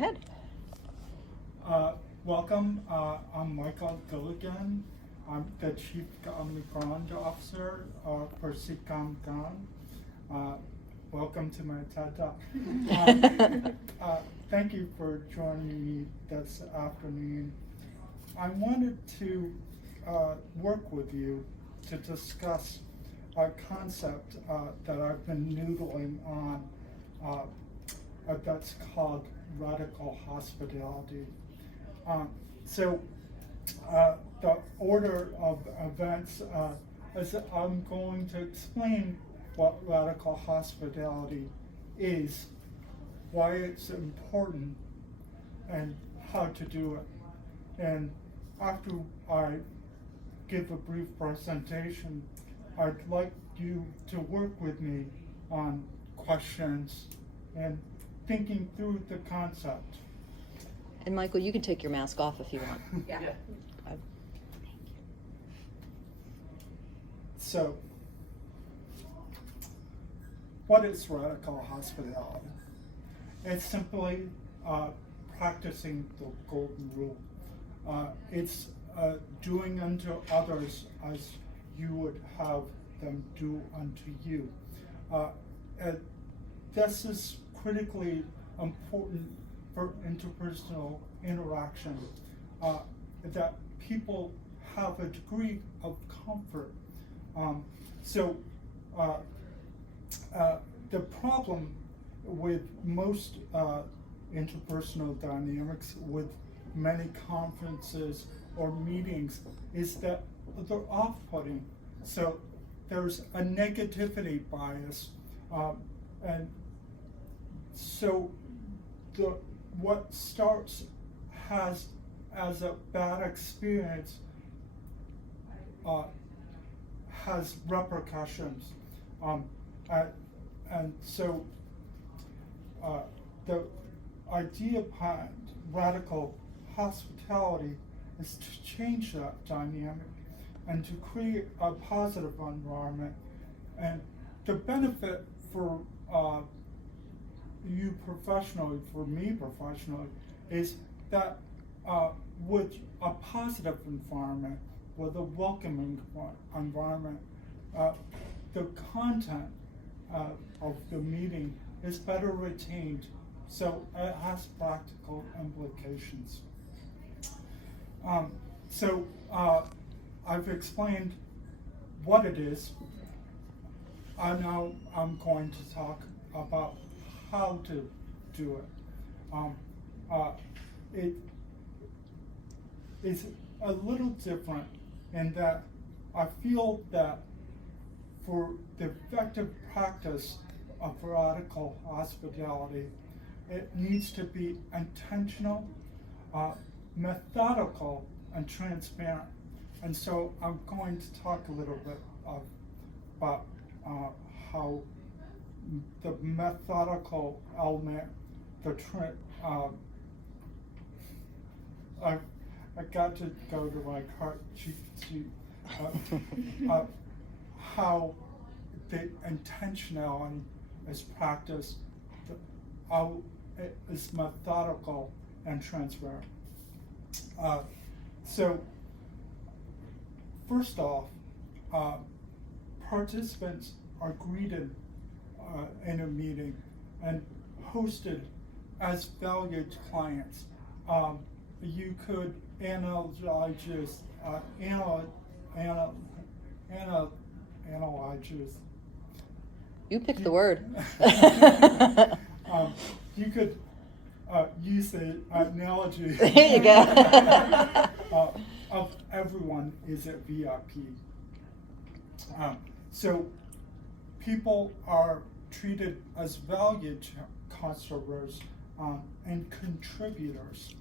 Ahead. Welcome. I'm Michael Gilligan. I'm the Chief Ground Officer for CCOM Ground. Welcome to my TED Talk. Thank you for joining me this afternoon. I wanted to work with you to discuss a concept that I've been noodling on that's called radical hospitality. The order of events is I'm going to explain what radical hospitality is, why it's important, and how to do it. And after I give a brief presentation, I'd like you to work with me on questions and thinking through the concept. And Michael, you can take your mask off if you want. Yeah. So, what is radical hospitality? It's simply practicing the golden rule. It's doing unto others as you would have them do unto you. This is critically important for interpersonal interaction, that people have a degree of comfort. The problem with most interpersonal dynamics with many conferences or meetings is that they're off-putting. So there's a negativity bias, and so what starts as a bad experience has repercussions, and so the idea behind radical hospitality is to change that dynamic and to create a positive environment. And the benefit for you professionally, for me professionally, is that with a positive environment, with a welcoming environment, the content of the meeting is better retained, so it has practical implications. I've explained what it is. Now I'm going to talk about how to do it. It is a little different in that I feel that for the effective practice of radical hospitality, it needs to be intentional, methodical, and transparent. And so I'm going to talk a little bit about how the methodical element, I got to go to my cart cheat sheet. How the intentionality is practiced, how it is methodical and transparent. First off, participants are greeted in a meeting and hosted as valued clients. You could analyze You pick the word. You could use the analogy There you go. of everyone is a VIP. So people are treated as valued customers and contributors.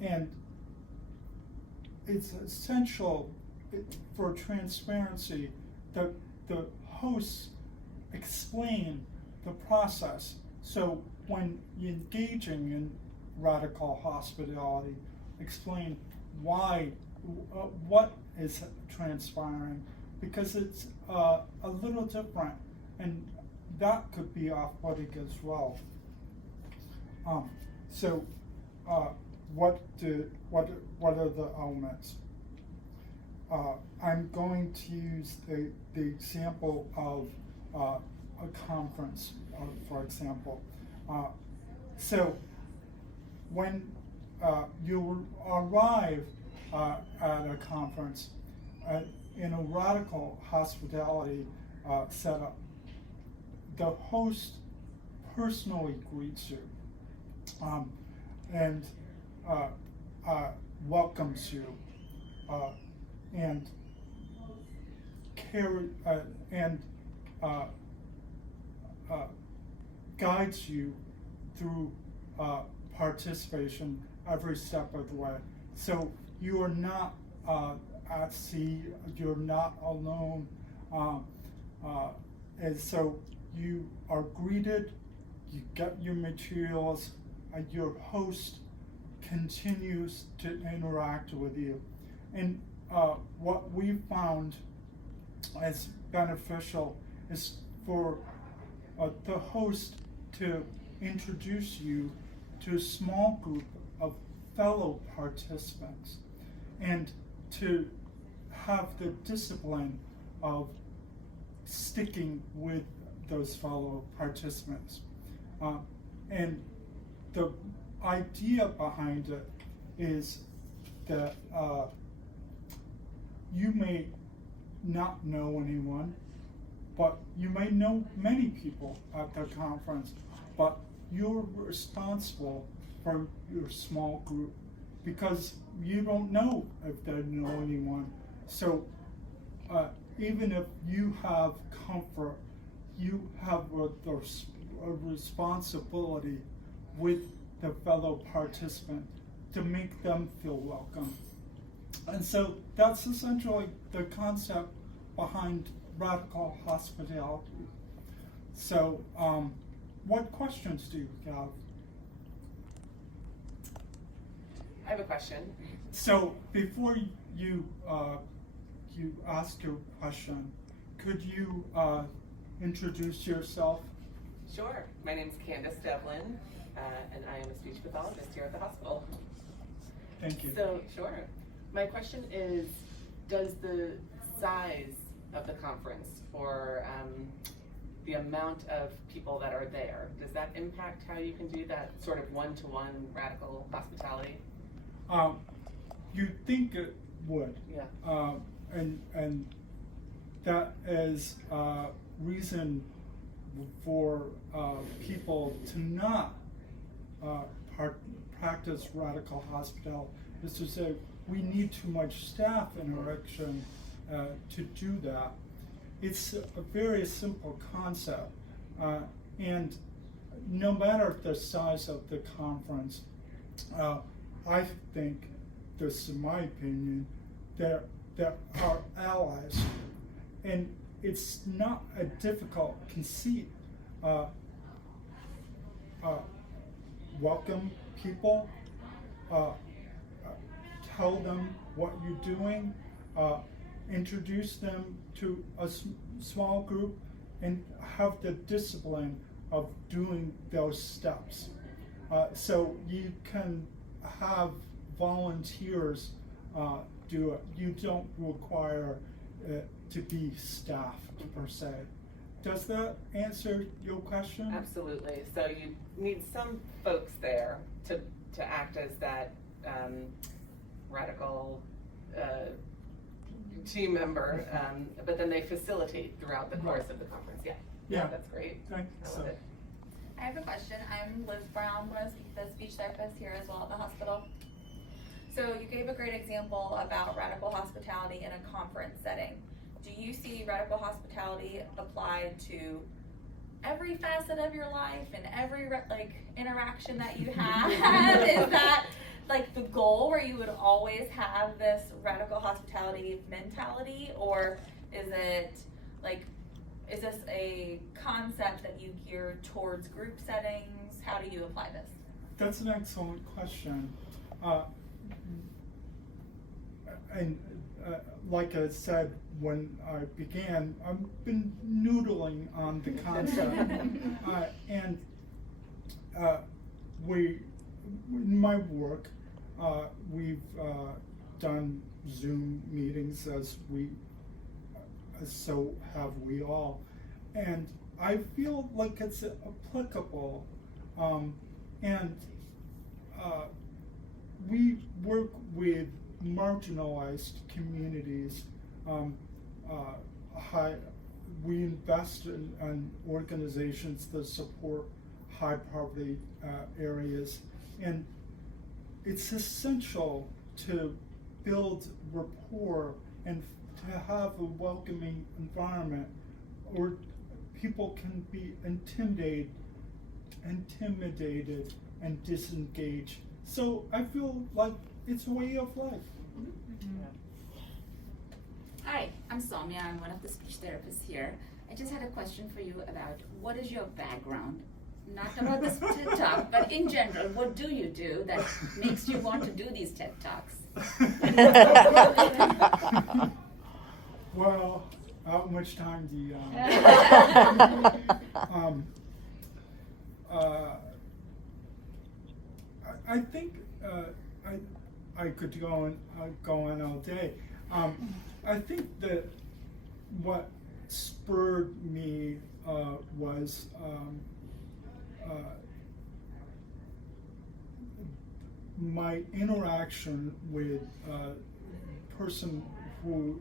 And it's essential for transparency that the hosts explain the process. So when you're engaging in radical hospitality, explain why, what is transpiring, because it's a little different, and that could be off-putting as well. So, what are the elements? I'm going to use the example of a conference, for example. So, when you arrive at a conference in a radical hospitality setup, the host personally greets you and welcomes you and guides you through participation every step of the way. So you are not at sea, you're not alone, and so you are greeted, you get your materials, and your host continues to interact with you. And what we found as beneficial is for the host to introduce you to a small group of fellow participants and to have the discipline of sticking with those fellow participants. And the idea behind it is that you may not know anyone, but you may know many people at the conference, but you're responsible for your small group because you don't know if they know anyone. So even if you have comfort, you have a responsibility with the fellow participant to make them feel welcome. And so that's essentially the concept behind radical hospitality. So what questions do you have? I have a question. So before you ask your question, could you introduce yourself? Sure. My name's Candace Devlin, and I am a speech pathologist here at the hospital. Thank you. So, sure. My question is, does the size of the conference or the amount of people that are there, does that impact how you can do that sort of one-to-one radical hospitality? You'd think it would. Yeah. And that is reason for people to not practice radical hospitality is to say we need too much staff interaction to do that. It's a very simple concept, and no matter the size of the conference, I think, this is my opinion, there are allies, and it's not a difficult conceit. Welcome people, tell them what you're doing, introduce them to a small group, and have the discipline of doing those steps. So you can have volunteers do it. You don't require it to be staffed per se. Does that answer your question? Absolutely. So you need some folks there to act as that radical team member, but then they facilitate throughout the course of the conference. Yeah, that's great. Thank you. I love it. I have a question. I'm Liz Brown, the speech therapist here as well at the hospital. So you gave a great example about radical hospitality in a conference setting. Do you see radical hospitality applied to every facet of your life and every interaction that you have? Is that like the goal where you would always have this radical hospitality mentality, or is this a concept that you gear towards group settings? How do you apply this? That's an excellent question. And like I said when I began, I've been noodling on the concept. And in my work, we've done Zoom meetings so have we all. And I feel like it's applicable. And we work with marginalized communities. We invest in organizations that support high poverty areas, and it's essential to build rapport and to have a welcoming environment, or people can be intimidated and disengaged. So I feel like it's a way of life. Hi, I'm Soumya. I'm one of the speech therapists here. I just had a question for you about what is your background? Not about this TED Talk, but in general, what do you do that makes you want to do these TED Talks? Well, how much time do you have? I think I could go on all day. I think that what spurred me was my interaction with a person who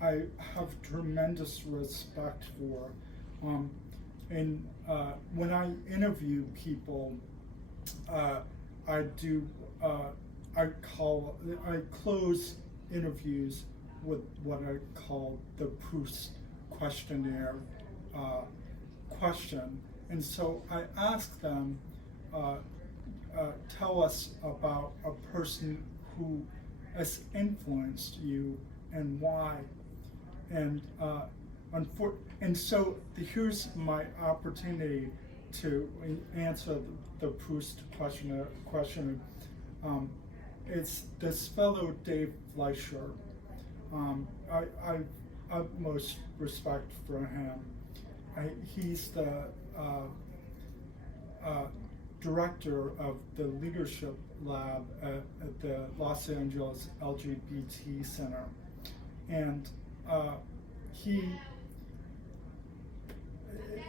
I have tremendous respect for. And when I interview people, I close interviews with what I call the Proust questionnaire question. And so I ask them, tell us about a person who has influenced you and why. And so here's my opportunity to answer the Proust question. It's this fellow Dave Fleischer. I've utmost respect for him. He's the director of the leadership lab at the Los Angeles LGBT Center. And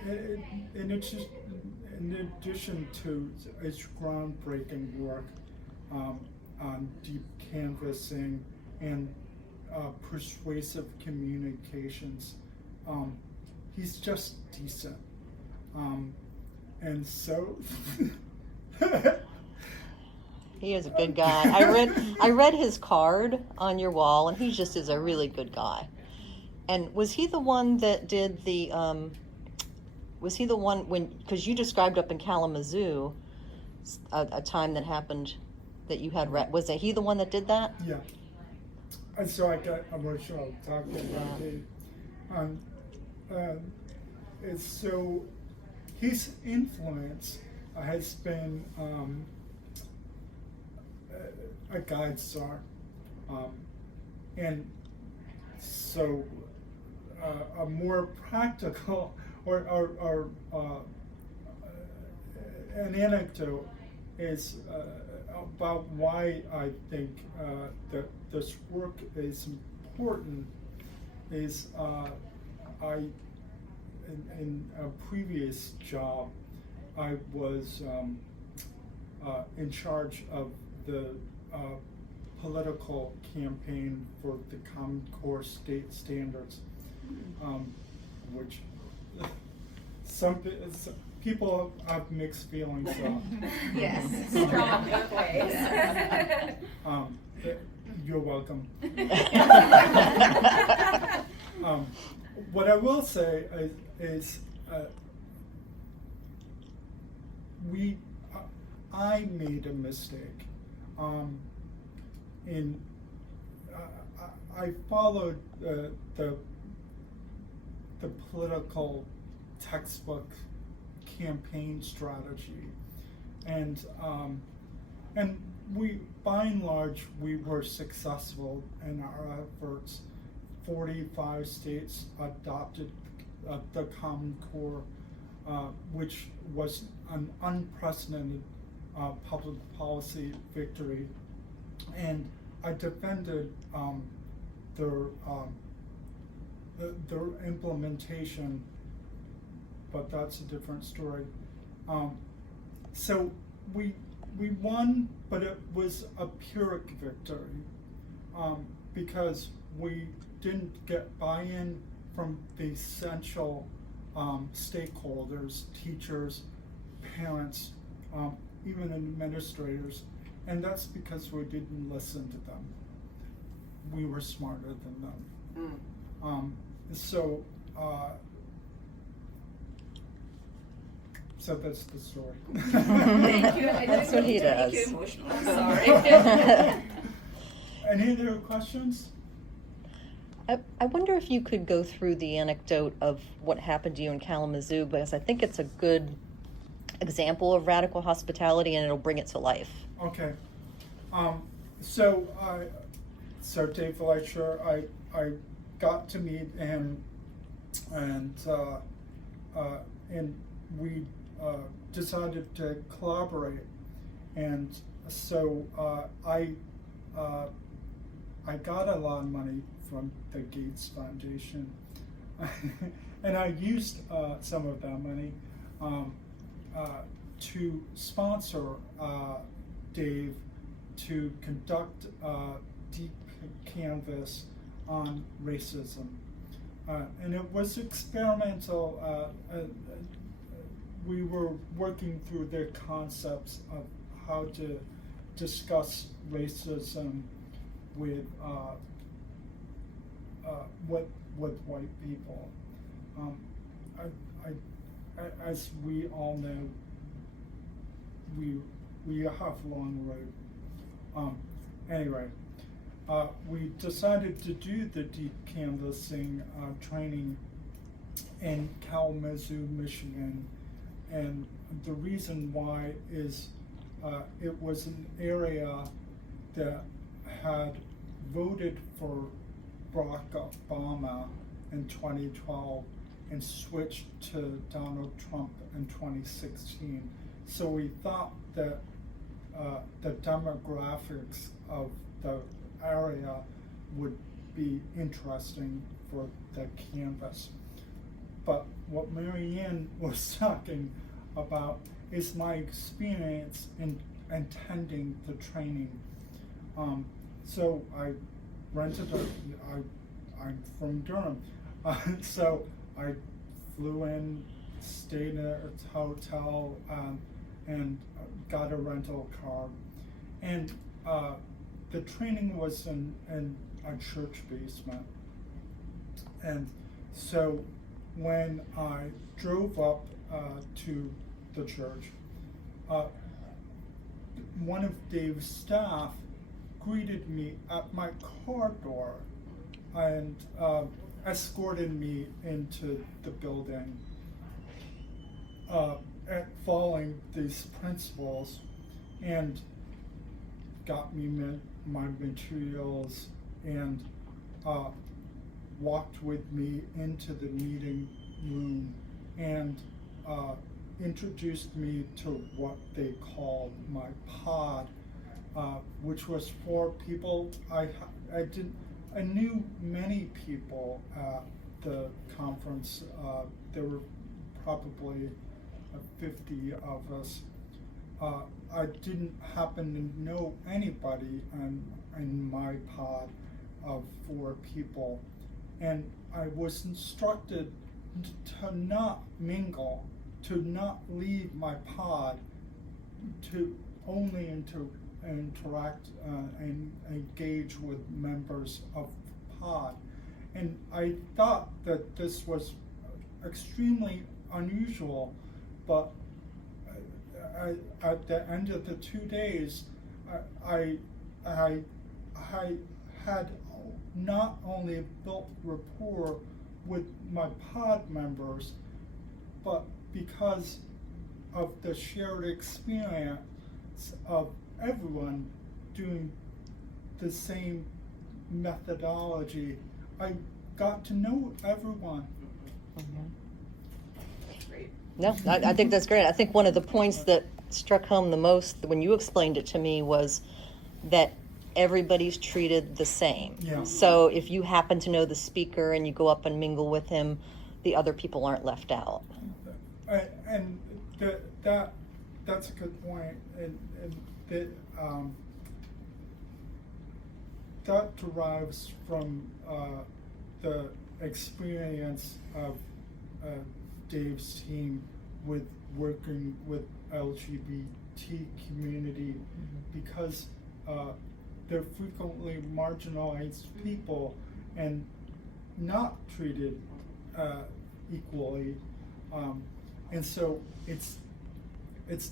in addition to his groundbreaking work on deep canvassing and persuasive communications, he's just decent. And so He is a good guy. I read his card on your wall, and he just is a really good guy. And was he the one that did the? Was he the one because you described up in Kalamazoo a time that happened that you had read? Was he the one that did that? yeah. And so I got emotional talking about it. It's so his influence has been a guide star, and so a more practical or an anecdote is about why I think that this work is important. Is in a previous job, I was in charge of the political campaign for the Common Core state standards, which some people have mixed feelings of. Yes, strong both ways. You're welcome. What I will say is I made a mistake. I followed the political textbook campaign strategy, and we, by and large, we were successful in our efforts. 45 states adopted the Common Core, which was an unprecedented public policy victory, and I defended their implementation, but that's a different story. So we won, but it was a Pyrrhic victory, because we didn't get buy-in from the essential stakeholders, teachers, parents, even administrators, and that's because we didn't listen to them. We were smarter than them. So that's the story. Thank you. I That's didn't what he mean to make does. you emotional. I'm sorry. Any other questions? I wonder if you could go through the anecdote of what happened to you in Kalamazoo, because I think it's a good example of radical hospitality and it'll bring it to life. Okay. So Dave Fleischer, I got to meet him, and we decided to collaborate, and so I got a lot of money from the Gates Foundation, and I used some of that money to sponsor Dave to conduct a deep canvas on racism. And it was experimental. We were working through the concepts of how to discuss racism with white people. As we all know, we have a long road. Anyway, we decided to do the deep canvassing training in Kalamazoo, Michigan, and the reason why is it was an area that had voted for Barack Obama in 2012 and switched to Donald Trump in 2016. So we thought that the demographics of the area would be interesting for the canvas. But what Marianne was talking about is my experience in attending the training. So I rented I'm from Durham, so I flew in, stayed in a hotel, and got a rental car. And the training was in a church basement. And so when I drove up to the church, one of Dave's staff greeted me at my car door and escorted me into the building, following these principles, and got me my materials and walked with me into the meeting room and introduced me to what they called my pod, which was for people. I knew many people at the conference. There were probably 50 of us. I didn't happen to know anybody in my pod of 4 people, and I was instructed to not mingle, to not leave my pod, to only interact and engage with members of the pod. And I thought that this was extremely unusual, but at the end of the 2 days, I had not only built rapport with my pod members, but because of the shared experience of everyone doing the same methodology, I got to know everyone. Mm-hmm. Great. No, I think that's great. I think one of the points that struck home the most when you explained it to me was that everybody's treated the same. Yeah. So if you happen to know the speaker and you go up and mingle with him, the other people aren't left out. And that's a good point, and that derives from the experience of Dave's team with working with LGBT community, because they're frequently marginalized people and not treated equally, and so it's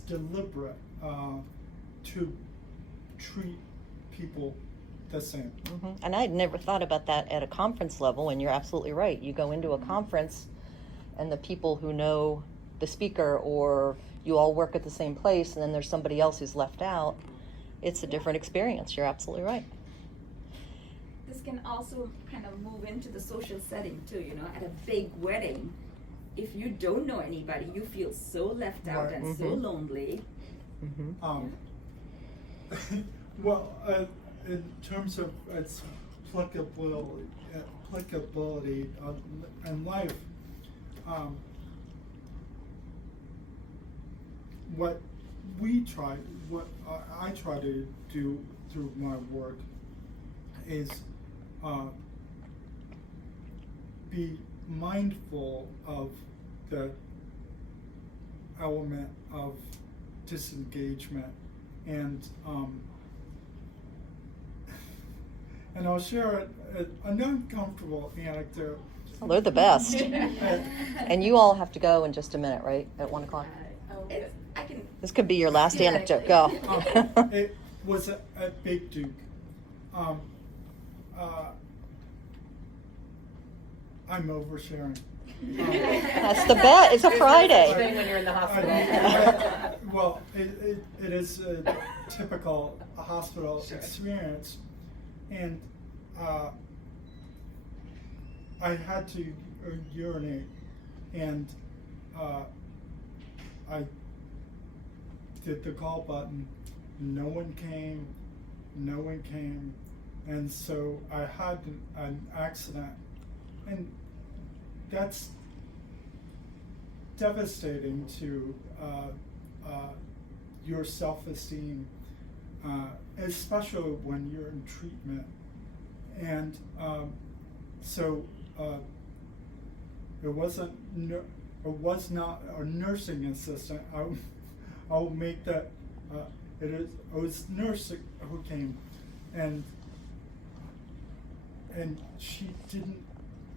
deliberate to treat people the same. And I'd never thought about that at a conference level, and you're absolutely right. You go into a conference and the people who know the speaker, or you all work at the same place, and then there's somebody else who's left out. It's a different experience. You're absolutely right. This can also kind of move into the social setting too, you know, at a big wedding. If you don't know anybody, you feel so left out Right. and so lonely. Well, in terms of its applicability in life, what I try to do through my work is be mindful of the element of disengagement, and I'll share an uncomfortable anecdote. Well, they're the best. And you all have to go in just a minute, right? At 1 o'clock? I can. This could be your last anecdote. Go. It was at Big Duke. I'm oversharing. That's the bet. It's a Friday. When you're in the hospital. Well, it is a typical hospital experience, and I had to urinate, and I did the call button. No one came, and so I had an accident, and that's devastating to your self-esteem, especially when you're in treatment. And so it was not a nursing assistant. I'll make that. It was nurse who came, and she didn't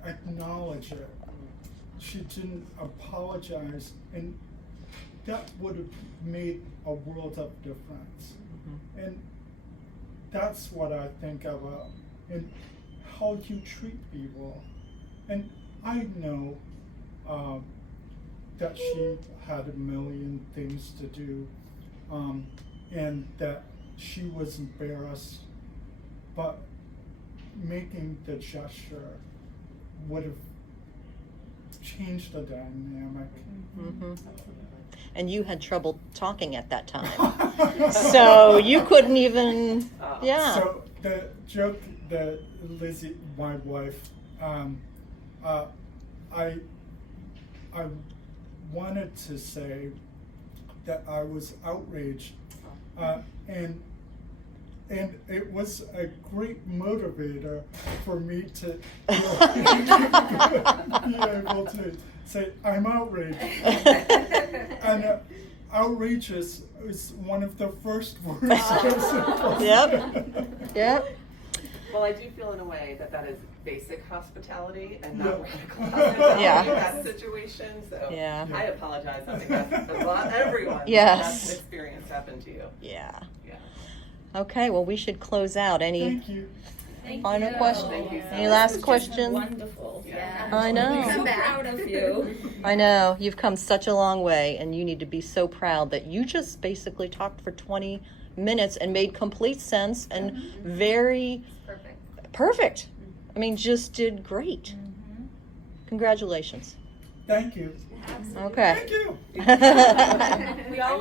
acknowledge it. She didn't apologize, and that would have made a world of difference. And that's what I think about, and how you treat people. And I know that she had a million things to do, and that she was embarrassed, but making the gesture would have changed the dynamic. And you had trouble talking at that time. So you couldn't even, yeah. So the joke that Lizzie, my wife, I wanted to say that I was outraged, and it was a great motivator for me to be able to say, I'm outraged. And outrageous is one of the first words. Yep. Well, I do feel in a way that is basic hospitality and not Yeah. radical hospitality Yeah. in that situation. So Yeah. I apologize on behalf of everyone. Yes. That experience happened to you. Yeah. Yeah. Okay, well, we should close out. Any Thank you. Thank final you. questions? Thank you so Any much. last This was just questions? Wonderful. Yeah. I know. I'm so proud of you. I know. You've come such a long way, and you need to be so proud that you just basically talked for 20 minutes and made complete sense and very perfect. I mean, just did great. Congratulations. Thank you. Okay. Thank you. We all